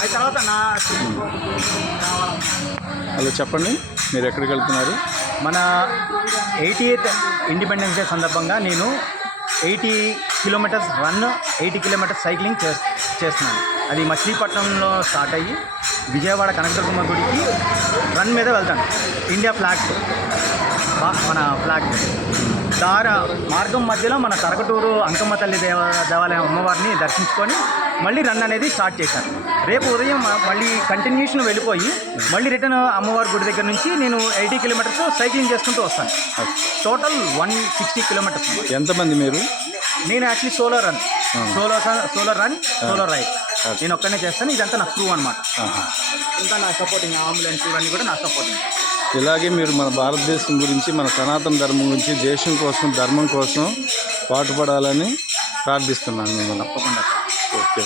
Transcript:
అది తర్వాత నా హలో చెప్పండి, మీరు ఎక్కడికి వెళ్తున్నారు? మన 88th ఇండిపెండెన్స్ డే సందర్భంగా నేను 80 కిలోమీటర్స్ రన్, 80 కిలోమీటర్స్ సైక్లింగ్ చేస్తున్నాను. అది మచిలీపట్నంలో స్టార్ట్ అయ్యి విజయవాడ కనకదుర్గమ్మ గుడికి రన్ మీద వెళ్తాను. ఇండియా ఫ్లాగ్, మన ఫ్లాగ్ మార్గం మధ్యలో మన తరగటూరు అంకమ్మ తల్లి దేవాలయం అమ్మవారిని దర్శించుకొని మళ్ళీ రన్ అనేది స్టార్ట్ చేశాను. రేపు ఉదయం మళ్ళీ కంటిన్యూషన్ వెళ్ళిపోయి మళ్ళీ రిటర్న్ అమ్మవారి గుడి దగ్గర నుంచి నేను 80 కిలోమీటర్స్ సైక్లింగ్ చేసుకుంటూ వస్తాను. Total 160 kilometres. ఎంతమంది మీరు? నేను actually solo run, solo ride నేను ఒక్కనే చేస్తాను. ఇదంతా నా క్రూ అనమాట. ఇంకా నా సపోర్టింగ్ అంబులెన్స్ ఇవన్నీ కూడా నా సపోర్టింగ్. ఇలాగే మీరు మన భారతదేశం గురించి, మన సనాతన ధర్మం గురించి, దేశం కోసం, ధర్మం కోసం పాటుపడాలని ప్రార్థిస్తున్నాను మిమ్మల్ని. తప్పకుండా. ఓకే.